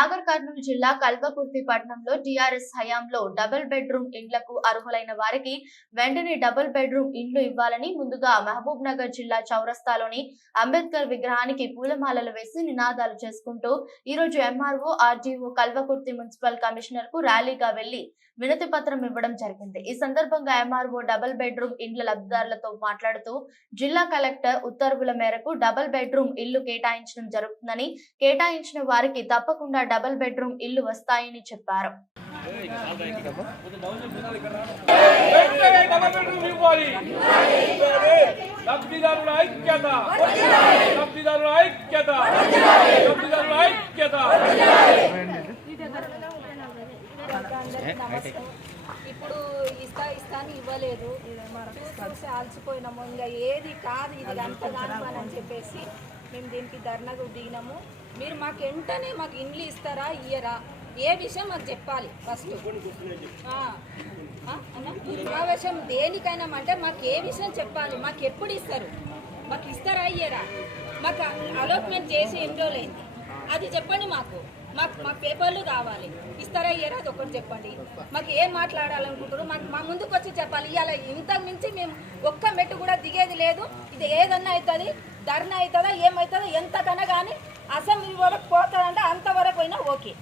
నాగర్ కర్నూలు జిల్లా కల్వకుర్తి పట్టణంలో టీఆర్ఎస్ హయాంలో డబుల్ బెడ్రూమ్ ఇండ్లకు అర్హులైన వారికి వెంటనే డబుల్ బెడ్రూమ్ ఇండ్లు ఇవ్వాలని ముందుగా మహబూబ్ నగర్ జిల్లా చౌరస్తాలోని అంబేద్కర్ విగ్రహానికి పూలమాలలు వేసి నినాదాలు చేసుకుంటూ ఈ రోజు MRO RDO Kalwakurthy municipal commissioner కు ర్యాలీగా వెళ్లి వినతి పత్రం ఇవ్వడం జరిగింది। ఈ సందర్భంగా ఎంఆర్ఓ డబుల్ బెడ్రూమ్ ఇండ్ల లబ్ధిదారులతో మాట్లాడుతూ జిల్లా కలెక్టర్ ఉత్తర్వుల మేరకు డబుల్ బెడ్రూమ్ ఇల్లు కేటాయించడం జరుగుతుందని, కేటాయించిన వారికి తప్పకుండా డబుల్ బెడ్రూమ్ ఇల్లు వస్తాయని చెప్పారు। ఇప్పుడు ఇస్తాను ఇవ్వలేదు, చూసి ఆల్చిపోయినాము, ఇంకా ఏది కాదు ఇది అంత కానిపని చెప్పేసి మేము దీనికి ధర్నాకు దిగినాము। మీరు మాకు వెంటనే మాకు ఇండ్లు ఇస్తారా ఇయ్యరా, ఏ విషయం మాకు చెప్పాలి ఫస్ట్। సమావేశం దేనికైనా అంటే మాకు ఏ విషయం చెప్పాలి, మాకు ఎప్పుడు ఇస్తారు, మాకు ఇస్తారా ఇయ్యరా, మాకు అలాట్మెంట్ చేసి ఎన్ని రోజులైంది అది చెప్పండి। మాకు పేపర్లు కావాలి, ఇస్తారా ఇయ్యరా అది ఒకటి చెప్పండి। మాకు ఏం మాట్లాడాలనుకుంటారు మా ముందుకు వచ్చి చెప్పాలి। ఇవాళ ఇంతకు మించి మేము ఒక్క మెట్టు కూడా దిగేది లేదు। ఇది ఏదన్నా అవుతుంది, ధర్నా అవుతుందా ఏమవుతుందో ఎంతకన్నా కానీ అసెంబ్లీ వరకు పోతారంటే అంతవరకు పోయినా ఓకే,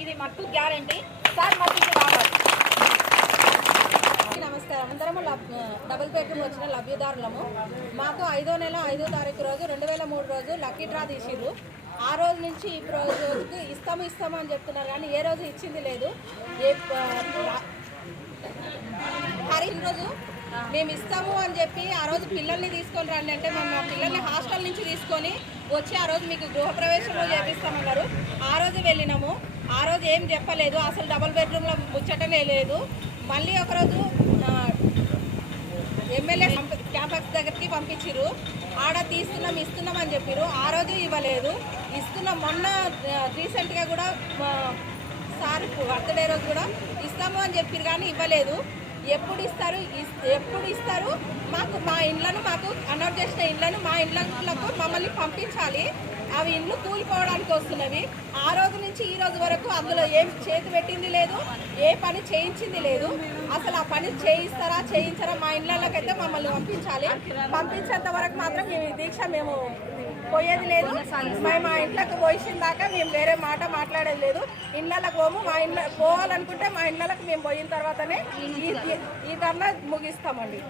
ఇది మట్టు గ్యారంటీ సార్, మాకు ఇది రావాలి। నమస్కారం, అందరము డబుల్ బెడ్రూమ్ వచ్చిన లబ్ధిదారులము। మాకు 5వ నెల 5వ తారీఖు రోజు 2003 రోజు లక్కీ డ్రా తీసిర్రు। ఆ రోజు నుంచి ఈ రోజుకి ఇస్తాము అని చెప్తున్నారు, కానీ ఏ రోజు ఇచ్చింది లేదు। ఈరోజు మేము ఇస్తాము అని చెప్పి ఆ రోజు పిల్లల్ని తీసుకొని రండి అంటే మేము మా పిల్లల్ని హాస్టల్ నుంచి తీసుకొని వచ్చి ఆ రోజు మీకు గృహప్రవేశంలో చేపిస్తామన్నారు। ఆ రోజు వెళ్ళినాము, ఆ రోజు ఏం చెప్పలేదు, అసలు డబుల్ బెడ్రూమ్లో ముచ్చటనే లేదు। మళ్ళీ ఒకరోజు ఎమ్మెల్యే క్యాంపస్ దగ్గరికి పంపించారు, ఆడ ఇస్తున్నాం అని చెప్పారు, ఆ రోజు ఇవ్వలేదు। ఇస్తున్నాం మొన్న రీసెంట్గా కూడా సార్ బర్త్డే రోజు కూడా ఇస్తాము అని చెప్పారు, కానీ ఇవ్వలేదు। ఎప్పుడు ఇస్తారు మాకు మా ఇండ్లను, మాకు అనౌట్ చేసిన ఇండ్లను మా ఇండ్లకు మమ్మల్ని పంపించాలి। అవి ఇండ్లు కూలిపోవడానికి వస్తున్నవి। ఆ రోజు నుంచి ఈ రోజు వరకు అందులో ఏం చేతి పెట్టింది లేదు, ఏ పని చేయించింది లేదు। అసలు ఆ పని చేయించరా మా ఇండ్లకైతే మమ్మల్ని పంపించాలి। పంపించేంత వరకు మాత్రం ఈ దీక్ష మేము పోయేది లేదు। మేము మా ఇంట్లోకి పోయిన దాకా మేము వేరే మాట మాట్లాడేది లేదు। ఇండ్లకు పోము, మా ఇండ్ల పోవాలనుకుంటే మా ఇండ్లకు మేము పోయిన తర్వాతనే ఈ ధర్నా ముగిస్తామండి।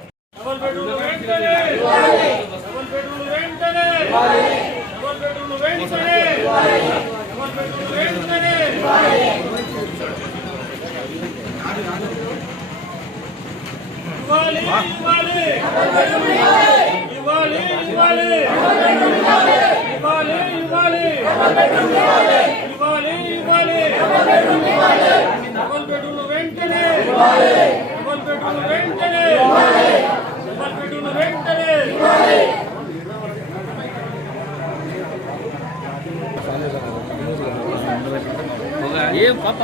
ఏం పాప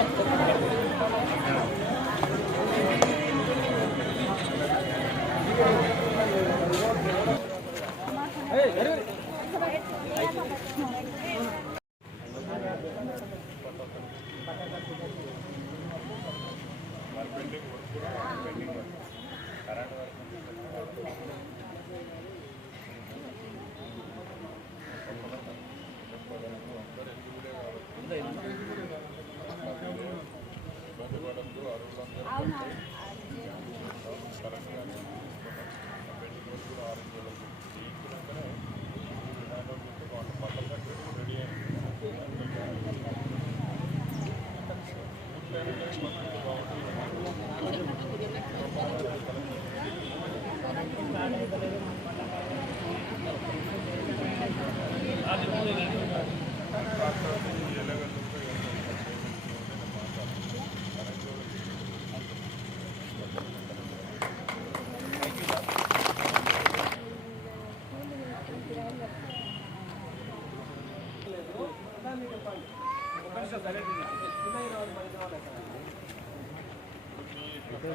ఎంపిక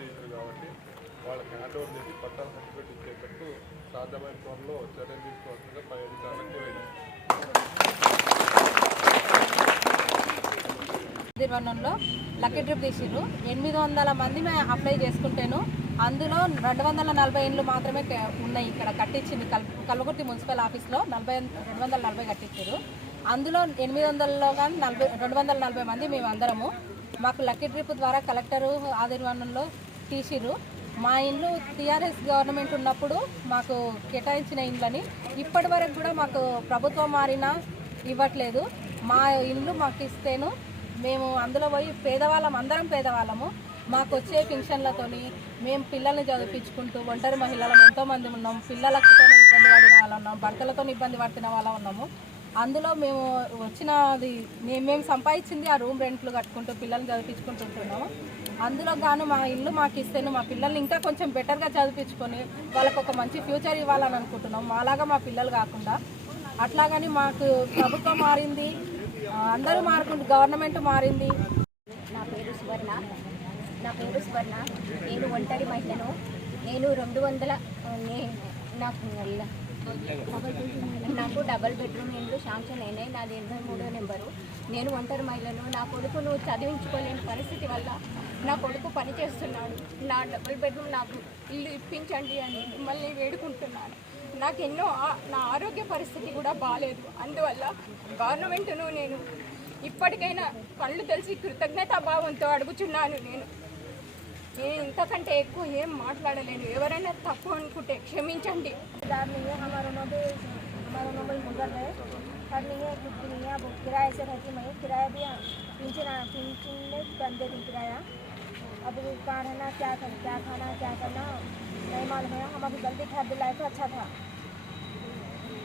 చేశారు కాబట్టి వాళ్ళకి హ్యాండ్ ఓవర్ చేసి పట్టా సర్టిఫికేట్ ఇచ్చేటట్టు సాధ్యమైన త్వరలో చర్యలు తీసుకోవాల్సిందిగా పై అధికారులకు కోరారు. నిర్వహణలో లక్కీ డ్రిప్ తీసిర్రు. 800 మంది అప్లై చేసుకుంటేను అందులో 240 ఇండ్లు మాత్రమే ఉన్నాయి. ఇక్కడ కట్టించింది కల్వకుర్తి మున్సిపల్ ఆఫీస్లో 240 కట్టించారు. అందులో 800లో కానీ 240 మంది మేము అందరము మాకు లక్కీ డ్రిప్ ద్వారా కలెక్టరు ఆదిర్వనంలో తీసిర్రు. మా ఇండ్లు టీఆర్ఎస్ గవర్నమెంట్ ఉన్నప్పుడు మాకు కేటాయించిన ఇండ్లని ఇప్పటి వరకు కూడా మాకు ప్రభుత్వం మారినా ఇవ్వట్లేదు. మా ఇండ్లు మాకు ఇస్తేను మేము అందులో పోయి అందరం పేదవాళ్ళము. మాకు వచ్చే పెన్షన్లతోని మేము పిల్లల్ని చదివించుకుంటూ ఒంటరి మహిళలు ఎంతోమంది ఉన్నాం. పిల్లలతో ఇబ్బంది పడిన వాళ్ళు ఉన్నాం, భర్తలతో ఇబ్బంది పడుతున్న వాళ్ళం ఉన్నాము. అందులో మేము వచ్చినది మేము సంపాదించింది ఆ రూమ్ రెంట్లు కట్టుకుంటూ పిల్లల్ని చదివించుకుంటుంటున్నాము. అందులో గాను మా ఇల్లు మాకు ఇస్తేను మా పిల్లల్ని ఇంకా కొంచెం బెటర్గా చదివించుకొని వాళ్ళకు ఒక మంచి ఫ్యూచర్ ఇవ్వాలని అనుకుంటున్నాం. మాలాగా మా పిల్లలు కాకుండా అట్లాగని మాకు ప్రభుత్వం మారింది, అందరూ మారుకుంటూ గవర్నమెంట్ మారింది. నా పేరు సువర్ణ. నేను ఒంటరి మహిళను. నేను 200 నాకు డబల్ బెడ్రూమ్ ఇండ్లు శాంక్షన్ అయినాయి. నాది 83వ నెంబరు. నేను ఒంటరి మహిళను. నా కొడుకును చదివించుకోలేని పరిస్థితి వల్ల నా కొడుకు పని చేస్తున్నాడు. నా డబల్ బెడ్రూమ్ నాకు ఇల్లు ఇప్పించండి అని మిమ్మల్ని వేడుకుంటున్నాను. నాకెన్నో నా ఆరోగ్య పరిస్థితి కూడా బాగాలేదు. అందువల్ల గవర్నమెంట్ను నేను ఇప్పటికైనా కళ్ళు తెలిసి కృతజ్ఞతాభావంతో అడుగుచున్నాను. నేను ఇంతకంటే ఎక్కువ ఏం మాట్లాడలేను. ఎవరైనా తప్పు అనుకుంటే క్షమించండి. हमारे नंबर गुजर गए और नहीं है कुछ भी नहीं है। अब किराए से रहती मैं किराया भी पिंचिन बंद देती किराया। अब कहाँ रहना, क्या खाना क्या करना नहीं मालूम है। हम अभी जल्दी खरीद लाए तो अच्छा था।